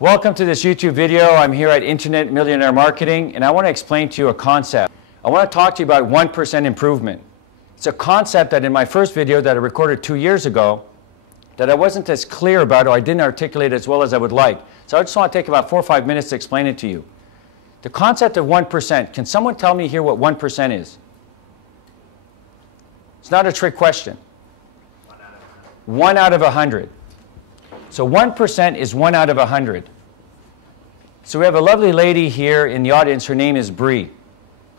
Welcome to this YouTube video. I'm here at Internet Millionaire Marketing, and I want to explain to you a concept. I want to talk to you about 1% improvement. It's a concept that in my first video that I recorded 2 years ago that I wasn't as clear about, or I didn't articulate as well as I would like. So I just want to take about 4 or 5 minutes to explain it to you. The concept of 1%, can someone tell me here what 1% is? It's not a trick question. 1 out of 100. So 1% is 1 out of 100. So we have a lovely lady here in the audience. Her name is Bree.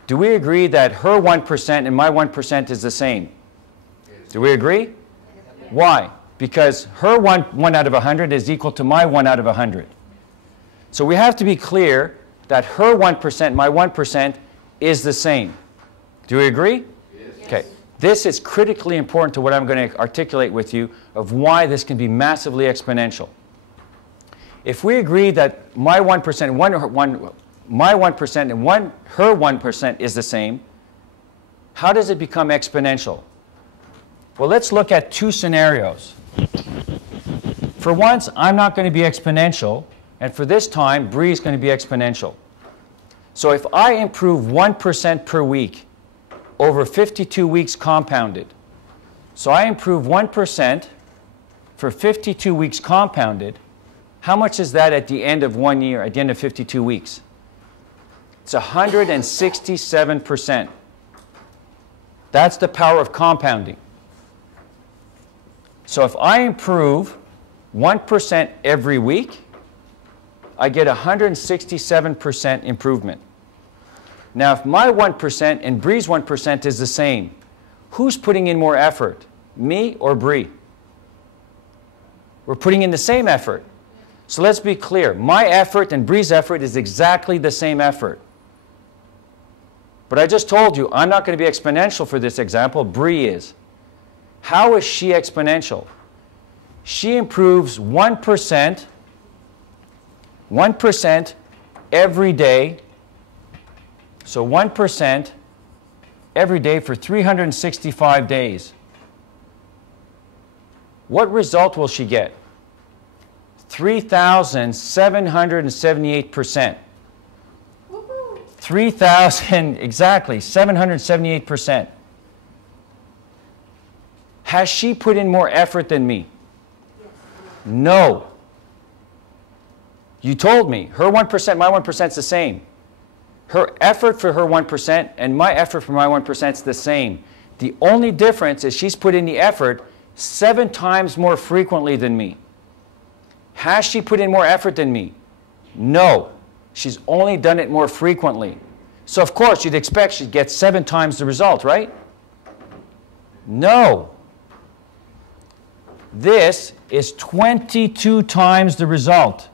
Do we agree that her 1% and my 1% is the same? Do we agree? Why? Because her 1 out of 100 is equal to my 1 out of 100. So we have to be clear that her 1%, my 1% is the same. Do we agree? Yes. Okay. This is critically important to what I'm going to articulate with you of why this can be massively exponential. If we agree that my 1%, my 1% and her 1% is the same, how does it become exponential? Well, let's look at 2 scenarios. For once, I'm not going to be exponential, and for this time, Bree is going to be exponential. So if I improve 1% per week, over 52 weeks compounded. So I improve 1% for 52 weeks compounded. How much is that at the end of 1 year, at the end of 52 weeks? It's 167%. That's the power of compounding. So if I improve 1% every week, I get 167% improvement. Now, if my 1% and Bree's 1% is the same, who's putting in more effort, me or Bree? We're putting in the same effort. So let's be clear. My effort and Bree's effort is exactly the same effort. But I just told you, I'm not going to be exponential for this example. Bree is. How is she exponential? She improves 1% every day. So 1% every day for 365 days. What result will she get? 3,778%. 3,000, exactly, 778%. Has she put in more effort than me? No. You told me, her 1%, my 1% is the same. Her effort for her 1% and my effort for my 1% is the same. The only difference is she's put in the effort 7 times more frequently than me. Has she put in more effort than me? No. She's only done it more frequently. So of course you'd expect she'd get 7 times the result, right? No. This is 22 times the result.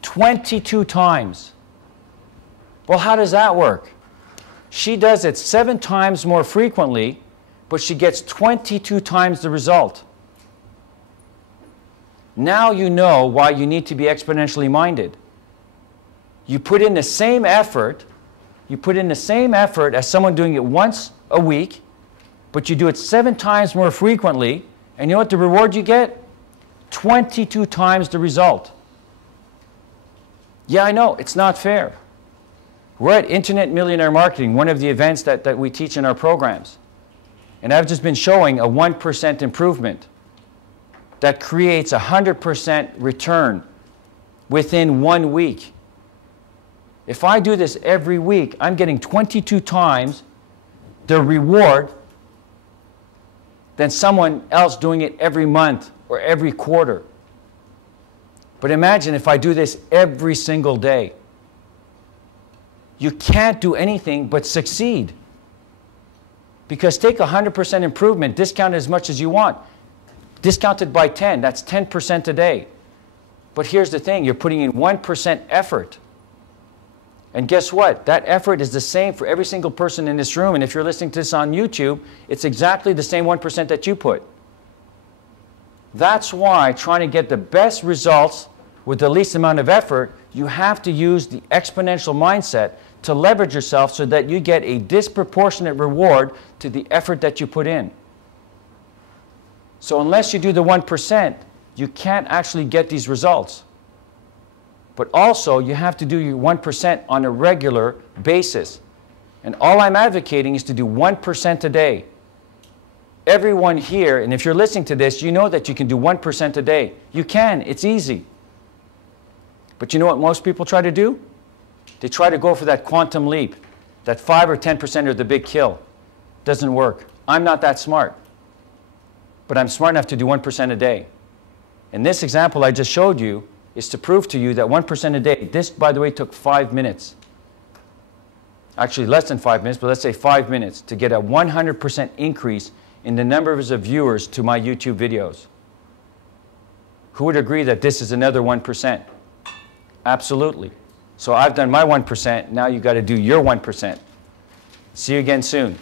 22 times. Well, how does that work? She does it 7 times more frequently, but she gets 22 times the result. Now you know why you need to be exponentially minded. You put in the same effort, as someone doing it once a week, but you do it 7 times more frequently, and you know what the reward you get? 22 times the result. Yeah, I know, it's not fair. We're at Internet Millionaire Marketing, one of the events that we teach in our programs. And I've just been showing a 1% improvement that creates a 100% return within 1 week. If I do this every week, I'm getting 22 times the reward than someone else doing it every month or every quarter. But imagine if I do this every single day. You can't do anything but succeed. Because take 100% improvement, discount it as much as you want. Discount it by 10, that's 10% a day. But here's the thing, you're putting in 1% effort. And guess what? That effort is the same for every single person in this room. And if you're listening to this on YouTube, it's exactly the same 1% that you put. That's why trying to get the best results with the least amount of effort, you have to use the exponential mindset to leverage yourself so that you get a disproportionate reward to the effort that you put in. So unless you do the 1%, you can't actually get these results. But also, you have to do your 1% on a regular basis. And all I'm advocating is to do 1% a day. Everyone here, and if you're listening to this, you know that you can do 1% a day. You can. It's easy. But you know what most people try to do? They try to go for that quantum leap. That 5 or 10% are the big kill. Doesn't work. I'm not that smart. But I'm smart enough to do 1% a day. And this example I just showed you is to prove to you that 1% a day, this, by the way, took 5 minutes. Actually, less than 5 minutes, but let's say 5 minutes to get a 100% increase in the numbers of viewers to my YouTube videos. Who would agree that this is another 1%? Absolutely. So I've done my 1%, now you've got to do your 1%. See you again soon.